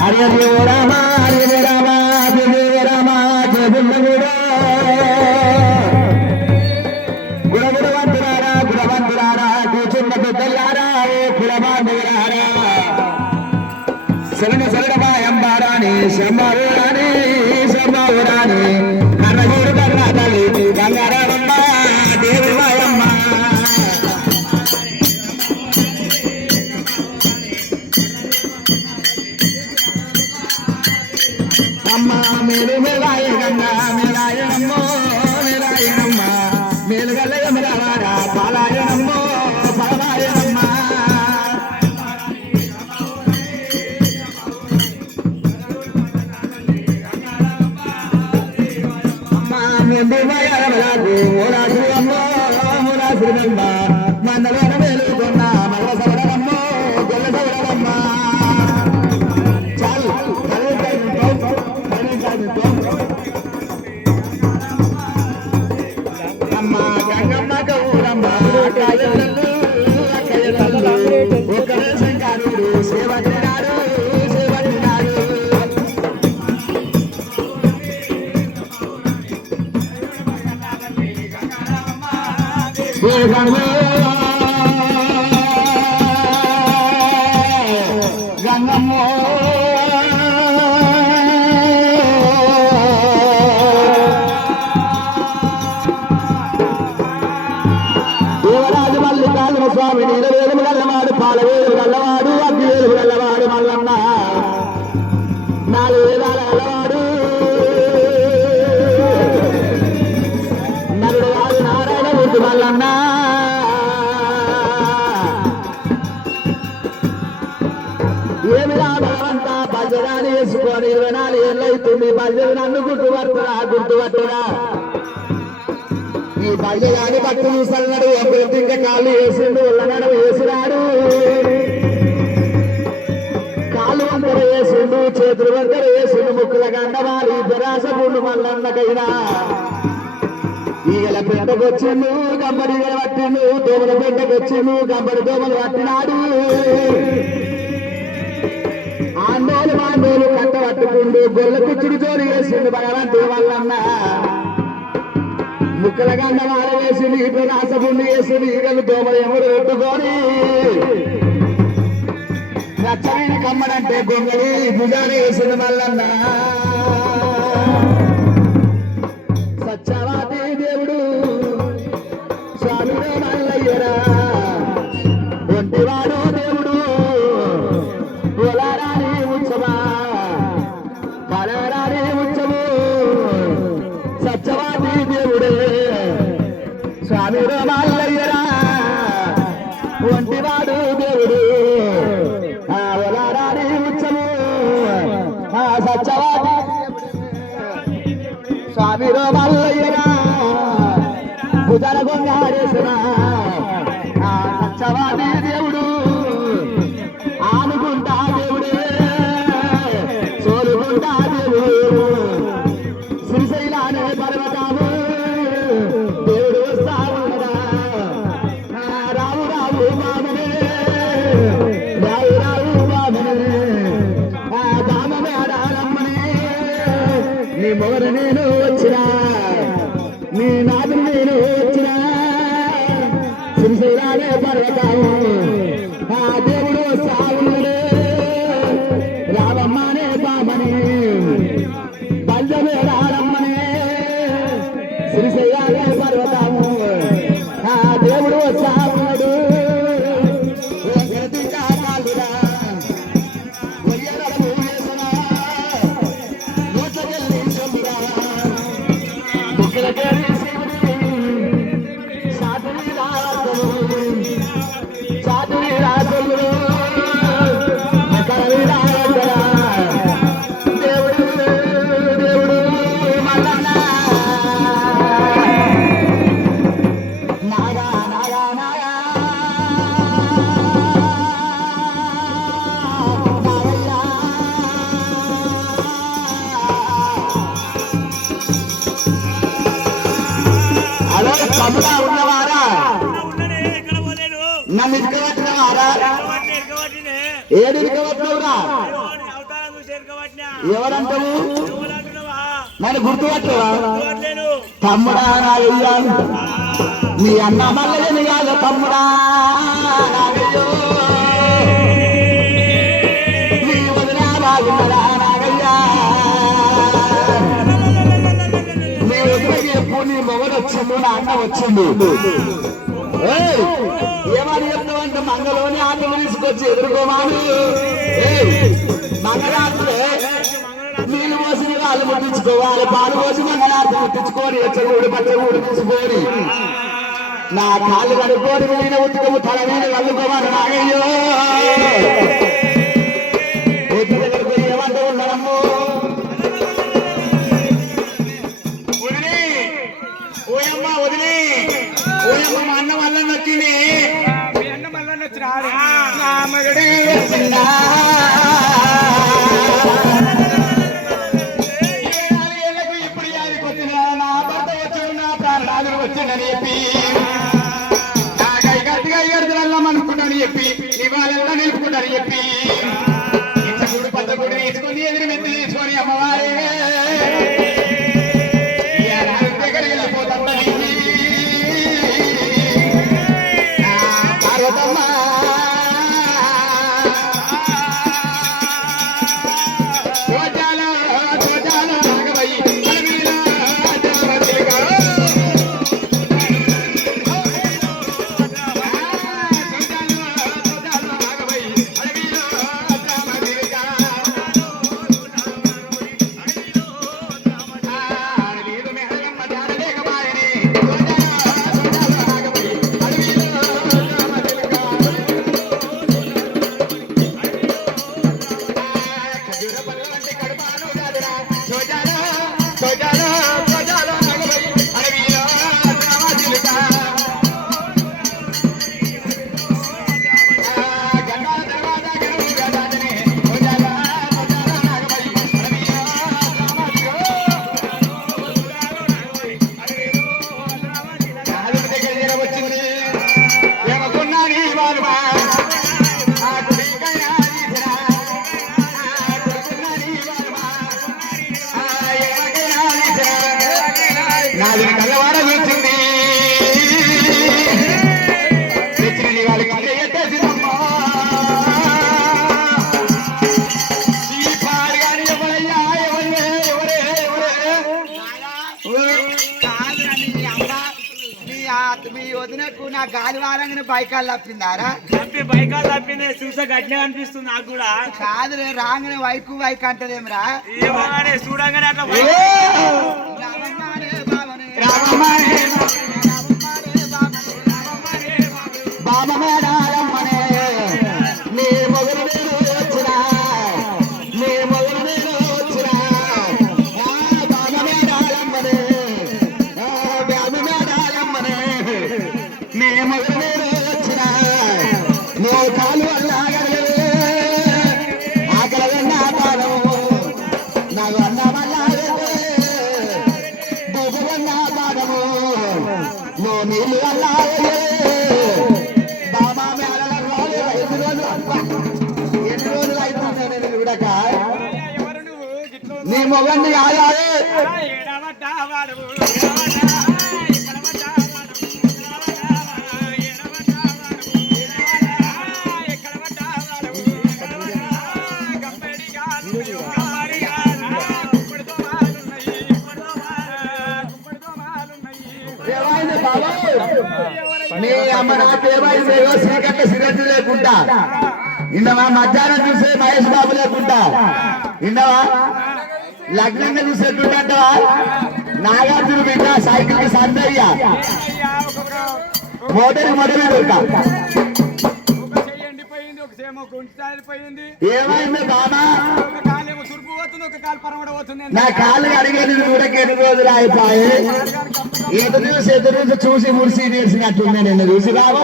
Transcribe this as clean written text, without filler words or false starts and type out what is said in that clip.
హరి హరి ఓ రామ హరి హరి రామ జయ రామ జయ గుణగుడా గుణగుణవంతులారా గుణవంతులారా కూర్చున్న పెద్దలారా ఓ కులబాంధులారా శరణ శరణమాయంబారాని శంభావురాని శంభావురాని కర్రగూడు కర్ర తల్లి బంగారమ్మ దేవి మాయమ్మ అమ్మ మేలు మేలాయనమ్మ మేలాయనమ్మ మేలాయనమ్మ మేలుగల్లయమరాడ పాలాయనమ్మ పరమాయనమ్మ అమ్మ మెందుమయరమరాజు ఓరాజు అమ్మ ఓరాజునమ్మ మందలోన మేలుకొన్న మల్ల సవరమ్మ గొల్ల సవరమ్మ చాలు అమ్మ గంగమ్మ గౌరమ్మ ఒకరే శంకరుడు సేవకుడాడు సేవకుడాడు గంగమ్మ స్వామి నీలవేలుము గల్లవాడు పాలవేలు గల్లవాడు అగ్గివేలు గల్లవాడు మల్లన్న నాలుగు వేదాల గల్లవాడు నలుడు వాడు నారాయణ మూర్తి మల్లన్న ఏమి రాబలంతా భజనాన్ని వేసుకొని 24 ఏళ్ళైతుంది భజన నన్ను గుర్తుపట్టురా గుర్తుపట్టురా ఈ బల్యగాని పట్టు చూస్తున్నాడు ఒకటి ఇంకా కాళ్ళు వేసిండు ఉల్లనాడు వేసినాడు కాళ్ళు వంకర వేసిండు చేతులు వంకర వేసిండు ముక్కుల గండవారి పెరాస గుండు మల్లన్నకైనా ఈగల పెట్టకొచ్చిండు గంబడి పట్టిండు దోమల పెట్టకొచ్చిండు గంబడి దోమలు పట్టినాడు ఆందోళన మాండోలు కట్ట పట్టుకుండు గొల్ల కుచ్చుడు జోలి వేసిండు భగవంతుడు మల్లన్న ముక్కల గండ మాల వేసి నీటి రాసపుండి వేసి నీగలు దోమలు ఎవరు పెట్టుకొని నచ్చని కమ్మడంటే గొంగలి భుజాన్ని వేసింది మల్లన్న సత్యవాది దేవుడు స్వామి మల్లయ్యరా ఒంటివాడు దేవుడు పొలారాని ఉత్సవా కలరాని ఉత్సవము సత్యవాది దేవుడే స్వామి మల్లయ్యరా ఒంటివాడు దేవుడు ఆ ఒలారాని ఉత్సవము ఆ సత్యవాది స్వామి మల్లయ్యరా భుజన గొంగారేసిన ఆ సత్యవాది దేవుడు ఆనుకుంటా దేవుడే సోలుకుంటా దేవుడు శ్రీశైలానే పర్వతాము దేవుడు వస్తావురా రావు రావు మామనే రావు రావు మామనే ఆ దామమేడాలమ్మనే నీ మొగర నేను వచ్చినా నీ నాదులు నేను వచ్చినా శ్రీశైలానే పర్వతాము ఆ దేవుడు వస్తావుడే రావమ్మనే బామనే బల్జమేడాలమ్మనే శ్రీశైలాలే పర్వతాము ఆ దేవుడు వస్తాడు ఉన్నవారా నన్ను ఇటుకబట్టినవారా ఏడు ఇటుకబట్టినవురా ఎవరంటావు నన్ను గుర్తుపట్టవా తమ్ముడా నాగయ్యా నీ అన్న మల్లెని కాదు తమ్ముడా నాగయ్యో నీ వదిన బాగున్నారా నాగయ్యా నీ వదినకి ఎప్పుడు నీ మొగడు వచ్చిండు నా అన్న వచ్చిండు ఏమని చెప్తావంటే మంగళోని ఆటలు తీసుకొచ్చి ఎదుర్కోమాను మంగళార్తులే నీళ్ళు పోసిన కాళ్ళు ముట్టించుకోవాలి పాలు పోసి మంగళార్తి ముట్టించుకొని ఎచ్చగూడి పచ్చగూడి తీసుకోని నా కాళ్ళు కడుక్కోని మీద ఉట్టుకు తల మీద కలుకోవాలి నాగయ్యో ఏమంటూ ఉన్నాము వదిలి ఓయమ్మ వదిలి ఓయమ్మ మా అన్న వల్ల వచ్చింది ఇప్పుడు యాదికి వచ్చిన నా భర్త వచ్చాడు నా ప్రాణాలు వచ్చిందని చెప్పి నా కై గట్టిగా ఎడుదలెల్లాం అనుకుంటాను చెప్పి ఇవాళెల్లా నిలుపుకుంటాను చెప్పి ఇంతకుడు పద్దకుడు తీసుకొని ఎదురు మెత్తి తీసుకొని అమ్మవారే దగ్గర వెళ్ళిపోతామని పార్వతమ్మ నాది కళ్ళవాడ వచ్చింది తెచ్చిన వాళ్ళకి ఎట్టేసిందమ్మా ఈ పాడు గారి ఎవరయ్యా ఎవరే ఎవరే ఎవరే మీ వదినకు నా గాలి వారంగానే బైకాలు తప్పిందారా బైకాలు తప్పింది చూసా గట్టిగా అనిపిస్తుంది నాకు కూడా కాదురే రాగానే వైకు వైక్ అంటదేమిరా ఏమోనే చూడంగానే అట్లా బాబా మేడాలమ్మనే నీ మొగలు నేను వచ్చినా నీ మొగలు నేను వచ్చినా బాబా మేడాలమ్మనే బాబా మేడాలమ్మనే నీ మొగలు నేను వచ్చినా నువ్వు కాలు అల్లాగలే ఆకలి నా పాదం నాకు అన్న వల్లాగే బొగువన్న పాదము నువ్వు నీళ్ళు అల్లాగే నీ మొగన్ని ఆయాలి నీ అమ్మ నాకేమైంది శ్రీకట్ట సిరంజి లేకుండా ఇన్నవా మధ్యాహ్నం చూసే మహేష్ బాబు లేకుండా ఇన్నవా లగ్నంగా చూసేటుంటా నాగార్జున బిడ్డ సైకిల్ కి సందయ్య మోటరి మొదలు ఏమైంది బాబా నా కాళ్ళు అడిగేది కూడా ఎన్ని రోజులు అయిపోయి ఎదురు చూసి మురిసి నేర్చినట్టుంది నిన్ను చూసి బాబా